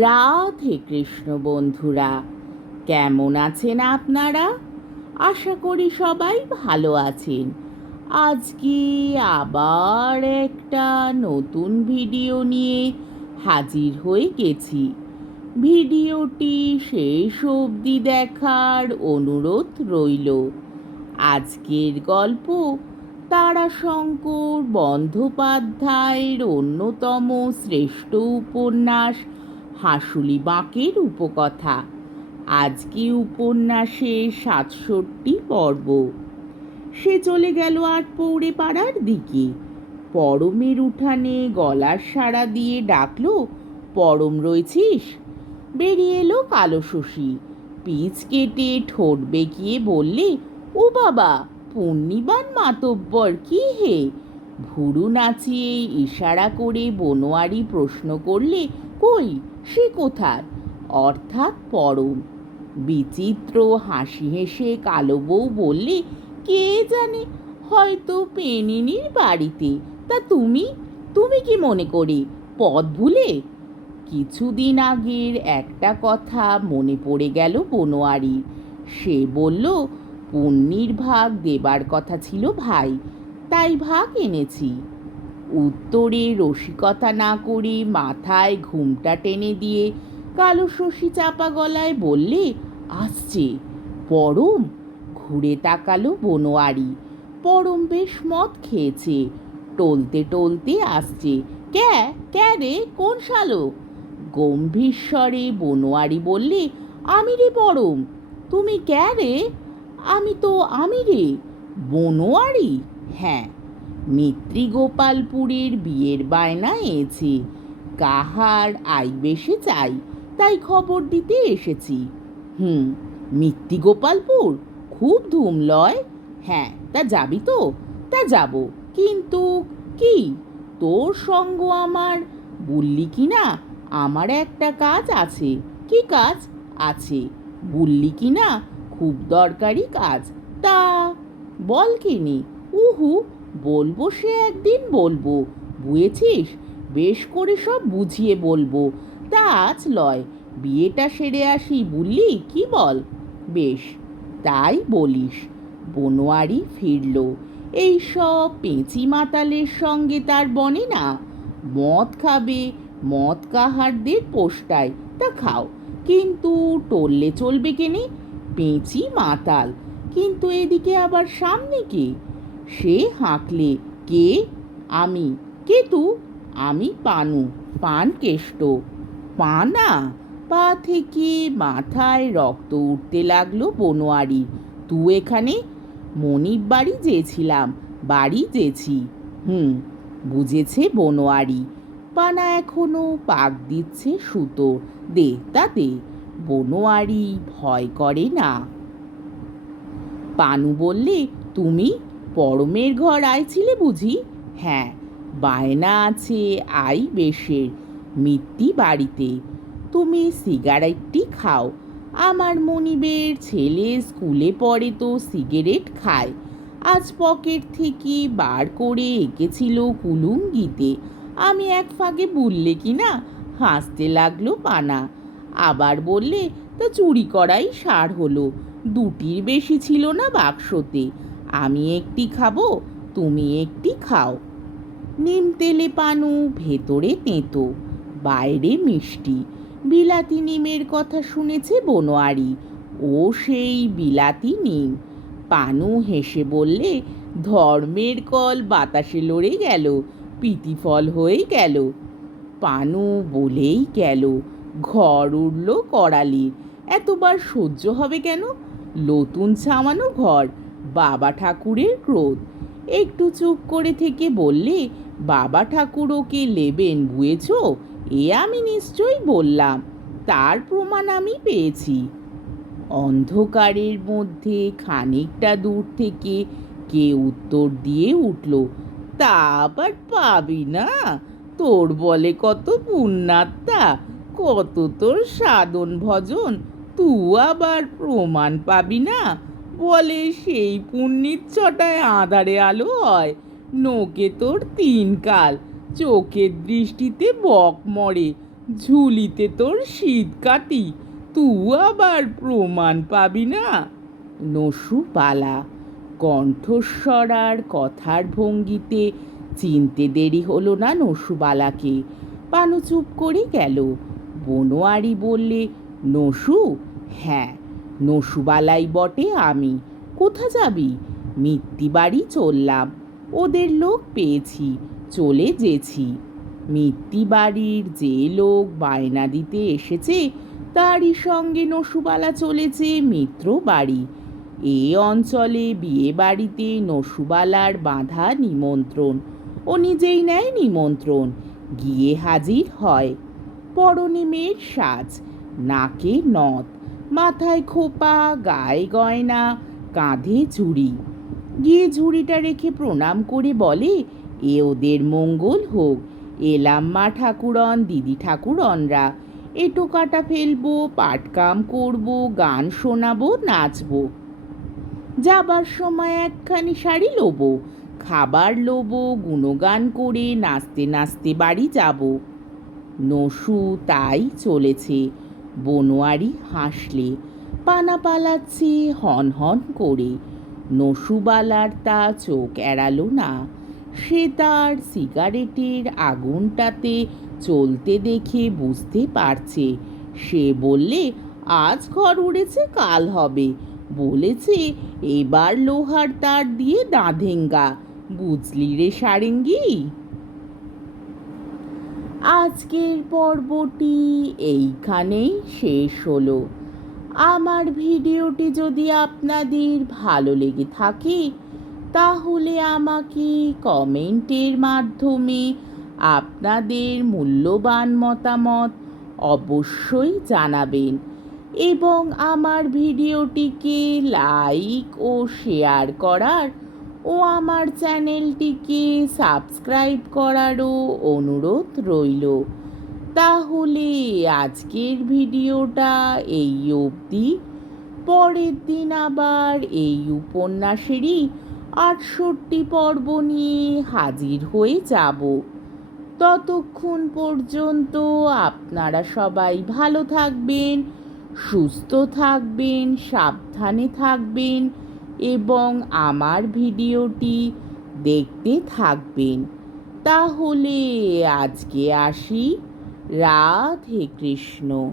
রাধে কৃষ্ণ বন্ধুরা, কেমন আছেন আপনারা? আশা করি সবাই ভালো আছেন। আজকে আবার একটা নতুন ভিডিও নিয়ে হাজির হয়ে গেছি। ভিডিওটি শেষ অবধি দেখার অনুরোধ রইল। আজকের গল্প তারাশঙ্কর বন্দ্যোপাধ্যায়ের অন্যতম শ্রেষ্ঠ উপন্যাস হাঁসুলি বাঁকের উপকথা। আজকে উপন্যাসের ৬৭ পর্ব। সে চলে গেল আটপৌরে পাড়ার দিকে। পরমের উঠানে গলার সাড়া দিয়ে ডাকলো, পরম রয়েছিস? বেরিয়ে এলো কালো শশী। পিচ কেটে ঠোঁট বেঁকিয়ে বললে, ও বাবা, পুণ্যিবান মাতব্বর কি হে? ভুরু নাচিয়ে ইশারা করে বনোয়ারি প্রশ্ন করলে, কই সে কোথায়? অর্থাৎ পরম। বিচিত্র হাসি হেসে কালো বউ বললে, কে জানে, হয়তো পেনিনির বাড়িতে। তা তুমি তুমি কি মনে করে পথ ভুলে? কিছুদিন আগের একটা কথা মনে পড়ে গেল বনোয়ারির। সে বলল, পুণ্যির ভাগ দেবার কথা ছিল ভাই, তাই ভাগ এনেছি। উত্তরে রসিকতা না করে মাথায় ঘুমটা টেনে দিয়ে কালো শশী চাপা গলায় বললে, আসছে পরম। ঘুরে তাকালো বনোয়ারি। পরম বেশ মদ খেয়েছে, টলতে টলতে আসছে। ক্যা রে, কোন শালো? গম্ভীর স্বরে বনোয়ারি বললে, আমি রে পরম। তুমি ক্যা রে? আমি রে বনোয়ারি। হ্যাঁ, মিত্রিগোপালপুরের বিয়ের বায়না এসেছে, কাহার আইবেশে চাই, তাই খবর দিতে এসেছি। মিত্রিগোপালপুর খুব ধুম লয়। হ্যাঁ, তা যাবি তো? তা যাব, কিন্তু কি তোর সঙ্গ আমার বললি কি না? আমার একটা কাজ আছে। কি কাজ আছে বললি কি না? খুব দরকারি কাজ। তা বল কিনি। উহু, বলবো সে একদিন বলবো, বুঝেছিস? বেশ করে সব বুঝিয়ে বলবো। তা আজ লয়, বিয়েটা সেরে আসি বললি কি বল? বেশ, তাই বলিস। বনোয়ারি ফিরল। এই সব পেঁচি মাতালের সঙ্গে তার বনে না। মদ খাবে, মদ কাহারদের পোষ্টায়, তা খাও, কিন্তু টললে চলবে কেনে? পেঁচি মাতাল, কিন্তু এদিকে আবার সামনে কে? সে হাঁকলে, কে? আমি। কে তু? আমি পানু, পান কেষ্ট। পানা? পা থেকে মাথায় রক্ত উঠতে লাগলো বনোয়ারির। তুই এখানে? মনির বাড়ি যেছিলাম, বাড়ি যেছি। বুঝেছে বনোয়ারি। পানা এখনো পাক দিচ্ছে সুতো। দে তা দে। বনোয়ারি ভয় করে না। পানু বললে, তুমি পরমের ঘর আইছিলে বুঝি? হ্যাঁ, বায়না আছে আই বেশের, মিত্তি বাড়িতে। তুমি সিগারেটটি খাও। আমার মনিবের ছেলে স্কুলে পড়ে তো সিগারেট খায়। আজ পকেট থেকে বার করে এঁকেছিল কুলুঙ্গিতে। আমি এক ফাঁকে বললে কি না? হাসতে লাগলো পানা। আবার বললে, তা চুরি করাই সার হলো, দুটির বেশি ছিল না বাক্সতে। আমি একটি খাবো, তুমি একটি খাও। নিম তেলে পানু, ভেতরে তেঁতো, বাইরে মিষ্টি। বিলাতি নিমের কথা শুনেছে বনোয়ারি। ও সেই বিলাতি নিম। পানু হেসে বললে, ধর্মের কল বাতাসে লড়ে গেল, পিতিফল হয়ে গেল। পানু বলেই গেল। ঘর উড়ল করালির। এতবার সহ্য হবে কেন? নতুন ছামানো ঘর, বাবা ঠাকুরের ক্রোধ। একটু চুপ করে থেকে বললে, বাবা ঠাকুর ওকে লেবেন বুঝেছ? এ আমি নিশ্চয়ই বললাম, তার প্রমাণ আমি পেয়েছি। অন্ধকারের মধ্যে খানিকটা দূর থেকে কে উত্তর দিয়ে উঠল, তা আবার পাবি না? তোর বলে কত পুণ্যাত্মা, কত তোর সাধন ভজন, তু আবার প্রমাণ পাবি না? বলে সেই পুণ্যির ছটায় আঁধারে আলো হয়, নোকে তোর 3 কাল, চোখের দৃষ্টিতে বক মরে, ঝুলিতে তোর শীত কাটি, তুই আবার প্রমাণ পাবি না। নসুবালা কণ্ঠস্বর আর কথার ভঙ্গিতে চিনতে দেরি হলো না নসুবালাকে। পানু চুপ করে গেল। বনোয়ারি বললে, নসু? হ্যাঁ, নসুবালাই বটে আমি। কোথা যাবি? মিত্তি বাড়ি চললাম, ওদের লোক পেয়েছি, চলে যেছি। মিত্তি বাড়ির যে লোক বায়না দিতে এসেছে তারই সঙ্গে নসুবালা চলেছে মিত্র বাড়ি। এ অঞ্চলে বিয়ে বাড়িতে নসুবালার বাঁধা নিমন্ত্রণ। ও নিজেই নেয় নিমন্ত্রণ, গিয়ে হাজির হয়। পরনে মেয়ের সাজ, নাকে নথ, মাথায় খোপা, গায়ে গয়না, কাঁধে ঝুড়ি। গিয়ে ঝুড়িটা রেখে প্রণাম করে বলে, এ ওদের মঙ্গল হোক। এলাম মা ঠাকুরন, দিদি ঠাকুরনরা। এঁটো কাটা ফেলবো, পাটকাম করবো, গান শোনাবো, নাচবো। যাবার সময় একখানি শাড়ি লোবো, খাবার লোবো, গুণগান করে নাচতে নাচতে বাড়ি যাব। নসু তাই চলেছে। বনোয়ারি হাসলে। পানা পালাচ্ছে হন হন করে। নসুবালার তা চোখ এড়ালো না। সে তার সিগারেটের আগুনটাতে চলতে দেখে বুঝতে পারছে। সে বললে, আজ ঘর উড়েছে কাল হবে। বলেছে এবার লোহার তার দিয়ে দাঁধেঙ্গা, বুঝলি রে সারেঙ্গি। আজকের পর্বটি এইখানেই শেষ হলো। আমার ভিডিওটি যদি আপনাদের ভালো লেগে থাকে তাহলে আমাকে কমেন্টের মাধ্যমে আপনাদের মূল্যবান মতামত অবশ্যই জানাবেন এবং আমার ভিডিওটিকে লাইক ও শেয়ার করার ও আমার চ্যানেলটিকে সাবস্ক্রাইব করারও অনুরোধ রইল। তাহলে আজকের ভিডিওটা এই অবধি। পরের দিন আবার এই উপন্যাসেরই 68 পর্ব নিয়ে হাজির হয়ে যাব। ততক্ষণ পর্যন্ত আপনারা সবাই ভালো থাকবেন, সুস্থ থাকবেন, সাবধানে থাকবেন এবং আমার ভিডিওটি দেখতে থাকবেন। তাহলে আজকে আসি। রাধে কৃষ্ণ।